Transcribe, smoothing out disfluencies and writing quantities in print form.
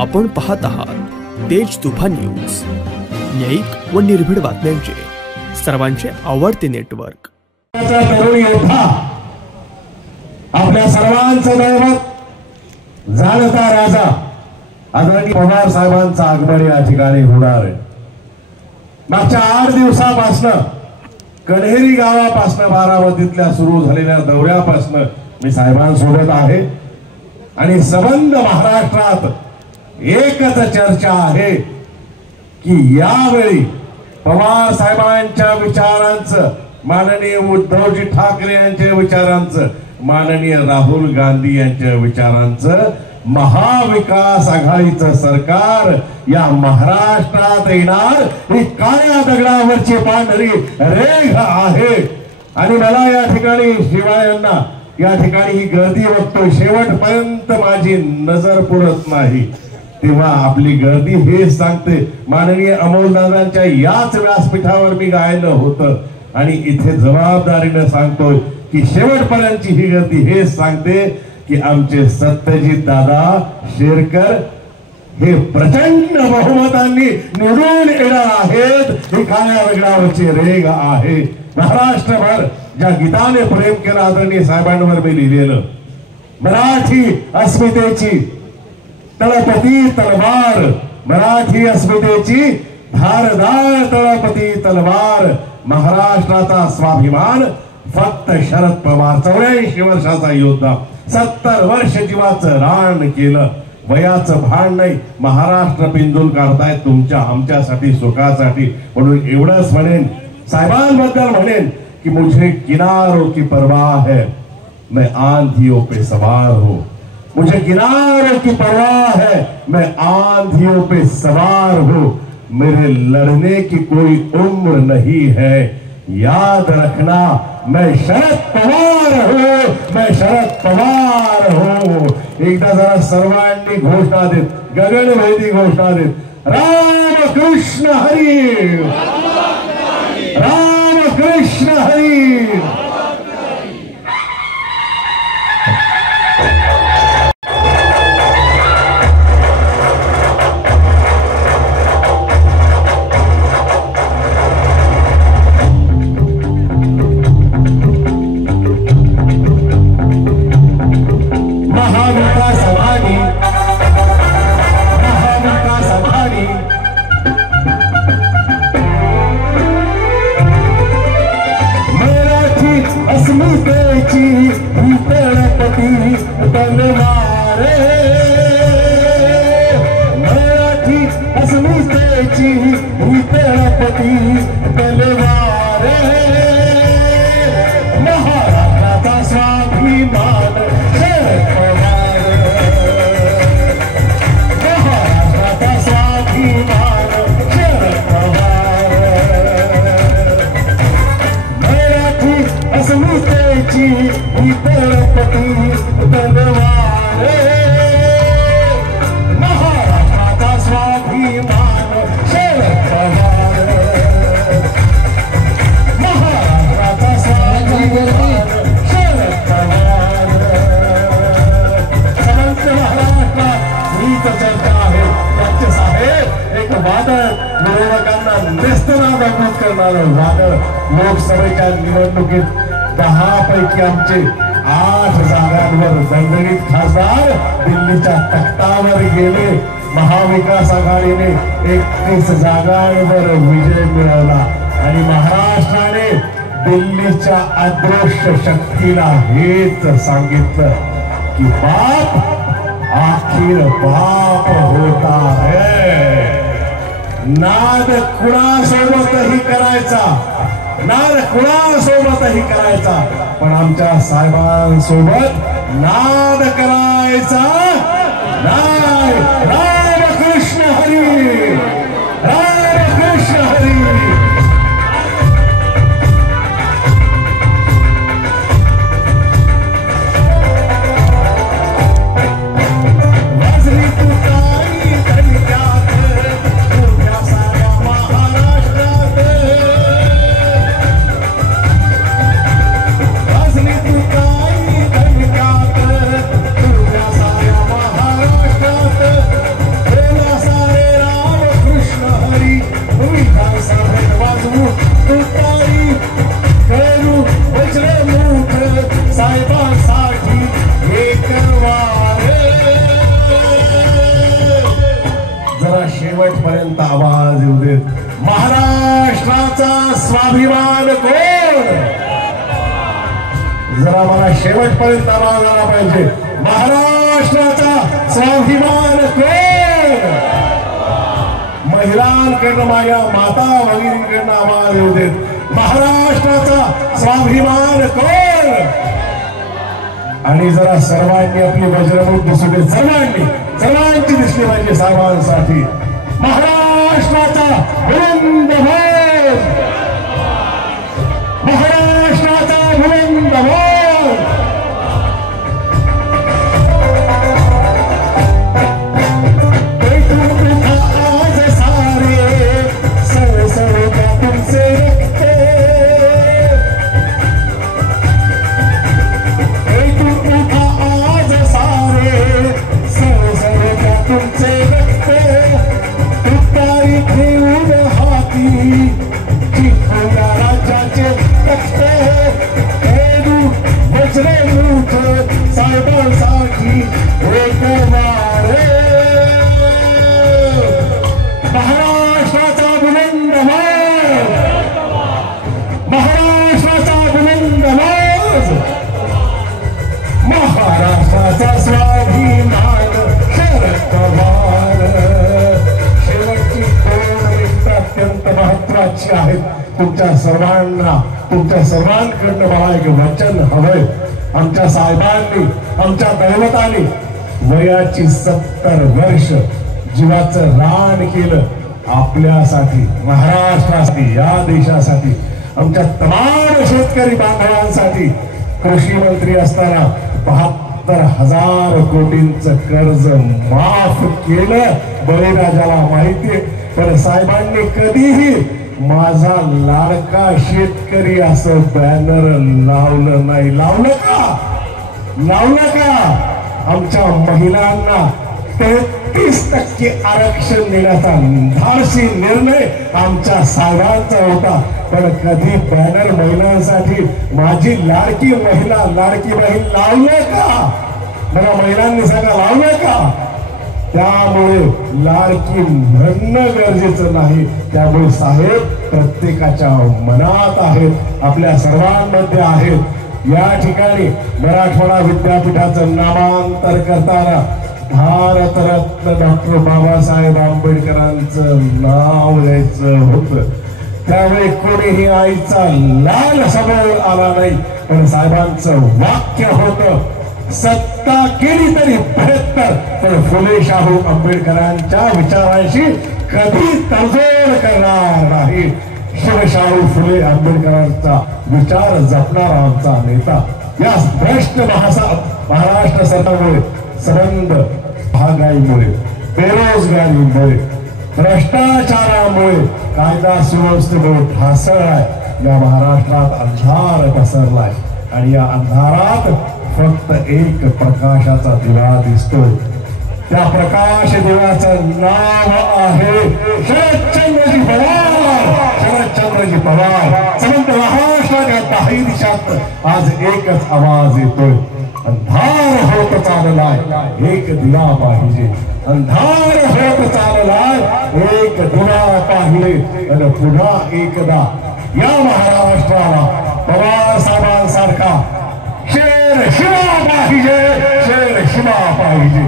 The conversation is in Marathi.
आपण पाहत आहात तेज तुफान न्यूज, न्यायिक व निर्भीड बातम्यांचे सर्वांचे आवडते नेटवर्क. तरुण योद्धा आपल्या सर्वांचं दैवत जाणता राजा आदरणीय पवार साहेबांचं आगमन या ठिकाणी होणार आहे. मागच्या 8 दिवसापासून कण्हेरी गावापासून बारामतीतल्या सुरू झालेल्या दौऱ्यापासून मी साहेबांसोबत आहे आणि संबंध महाराष्ट्रात एकच चर्चा आहे की यावेळी पवार साहेबांच्या विचारांचं, माननीय उद्धवजी ठाकरे यांच्या विचारांचं, माननीय राहुल गांधी यांच्या विचारांचं महाविकास आघाडीचं सरकार या महाराष्ट्रात येणार ही काळ्या दगडावरची पांढरी रेघ आहे. आणि मला या ठिकाणी शिवायांना या ठिकाणी ही गर्दी बघतोय, शेवटपर्यंत माझी नजर पुरत नाही तेव्हा आपली गर्दी हे सांगते. माननीय अमोलदादांच्या याच व्यासपीठावर मी गायलं होतं आणि इथे जबाबदारीने सांगतोय की शेवटपर्यंतची ही गर्दी हे सांगते की आमचे सत्यजित दादा शेरकर हे प्रचंड बहुमतांनी निवडून येणार आहेत. ही काळ्या दगडावरची रेघ आहे. महाराष्ट्रभर ज्या गीताने प्रेम केलं आदरणीय साहेबांवर मी लिहिलेलं, मराठी अस्मितेची तळपती तलवार, मराठी अस्मितेची धारदार तळपती तलवार, महाराष्ट्राचा स्वाभिमान फक्त शरद पवार 84 वर्षाचा योद्धा, 70 वर्ष जीवाचं रान केलं, वयाचं भान नाही. महाराष्ट्र पिंजून काढतायत तुमच्या आमच्यासाठी सुखासाठी. म्हणून एवढंच म्हणेन, साहेबांबद्दल म्हणेन की मुझे किनारों की परवाह है, मैं आंधियों पे सवार हूं. मुझे किनारों की परवाह है, मैं आंधियों पे सवार हूं. मेरे लड़ने की कोई उम्र नहीं है, याद रखना मैं शरद पवार हूं, मैं शरद पवार हूं. एकदा जरा सर्वांनी घोषणा देत, गगनभेदी घोषणा देत, रामकृष्ण हरी, रामकृष्ण हरी. लोकसभेच्या निवडणुकीत 10 पैकी आमचे 8 जागांवर दणदणीत खासदार दिल्लीच्या तख्तावर गेले. महाविकास आघाडीने 31 जागांवर विजय मिळवला आणि महाराष्ट्राने दिल्लीच्या अदृश्य शक्तीला हेच सांगितलं की बाप आखिर बाप होता है. नाद कुणासोबतही करायचा, नाद कुणासोबतही करायचा, पण आमच्या साहेबांसोबत नाद करायचा नाही. रामकृष्ण हरी, रामकृष्ण हरी. महाराष्ट्र शेवटपर्यंत आवाज येऊ देत. महाराष्ट्राचा स्वाभिमान कोण? जरा मला शेवटपर्यंत आवाज आला पाहिजे. महाराष्ट्राचा स्वाभिमान कोण? महिलांकडनं, माझ्या माता भगिनींकडनं आवाज येऊ देत. महाराष्ट्राचा स्वाभिमान कोण? आणि जरा सर्वांनी आपली वज्रमुठ दिसू दे. सर्वांची दिसली पाहिजे साहेबांसाठी. महाराष्ट्राचा बुलंद आवाज, महाराष्ट्राचा बुलंद आवाज. आज सारे सरसर का तुमसे रखते, आज सारे सरसर का तुमसे रखते. तुतारी घेऊन हाती जिंकूया राज्याचे तख्ते. हेरू वज्रे मुठ साहेबांसाठी एक वारे. महाराष्ट्राचा बुलंद आवाज, महाराष्ट्राचा बुलंद आवाज. महाराष्ट्राचा स्वाभिमान शरद पवार. शेवटची 2 मिनिटं अत्यंत महत्वाची आहेत. तुमच्या सर्वांकडनं मला एक वचन हवंय. आमच्या साहेबांनी, आमच्या दैवतांनी वयाची 70 वर्ष जीवाचं रान केलं आपल्यासाठी, महाराष्ट्रासाठी, या देशासाठी, आमच्या तमाम शेतकरी बांधवांसाठी. कृषी मंत्री असताना 72,000 कोटींचं कर्ज माफ केलं, बळीराजाला माहितीये. पण साहेबांनी कधीही माझा लाडका शेतकरी असं बॅनर लावलं नाही. लावलं का? आमच्या महिलांना 33% आरक्षण देण्याचा धाडसी निर्णय आमच्या साहेबांचा होता. पण कधी बॅनर महिलांसाठी माझी लाडकी महिला, लाडकी बहीण लावलं का? मला महिलांनी सांगा, लावलं का? त्यामुळे लाडकी म्हणणं गरजेचं नाही. त्यामुळे साहेब प्रत्येकाच्या मनात आहेत, आपल्या सर्वांमध्ये आहेत. या ठिकाणी मराठवाडा विद्यापीठाचं नामांतर करताना भारतरत्न डॉक्टर बाबासाहेब आंबेडकरांचं नाव द्यायचं होतं. त्यावेळी कोणीही आईचा लाल समोर आला नाही. पण साहेबांचं वाक्य होतं, सत्ता केली तरी 72, पण फुले शाहू आंबेडकरांच्या विचारांशी कधी तडजोड करणार नाही. शिवशाहू फुले आंबेडकरांचा विचार जपणारा आमचा नेता. या भ्रष्ट महाराष्ट्र सरकारमुळे, संबंध महागाईमुळे, बेरोजगारीमुळे, भ्रष्टाचारामुळे, कायदा सुव्यवस्थेमुळे ढासळलाय. या महाराष्ट्रात अंधार पसरलाय आणि या अंधारात फक्त एक प्रकाशाचा दिवा दिसतो. त्या प्रकाश दिव्याचं नाव आहे शरदचंद्रजी पवार. शरदचंद्रजी पवार. समंत महाराष्ट्राच्या 10 दिशात आज एकच आवाज येतोय, अंधार होत चाललाय, एक दिवा पाहिजे. अंधार होत चाललाय, एक दिवा पाहिजे. आणि पुन्हा एकदा या महाराष्ट्राला पवार साहेबांसारखा शेर शिवा पाहिजे, शेर शिवा पाहिजे.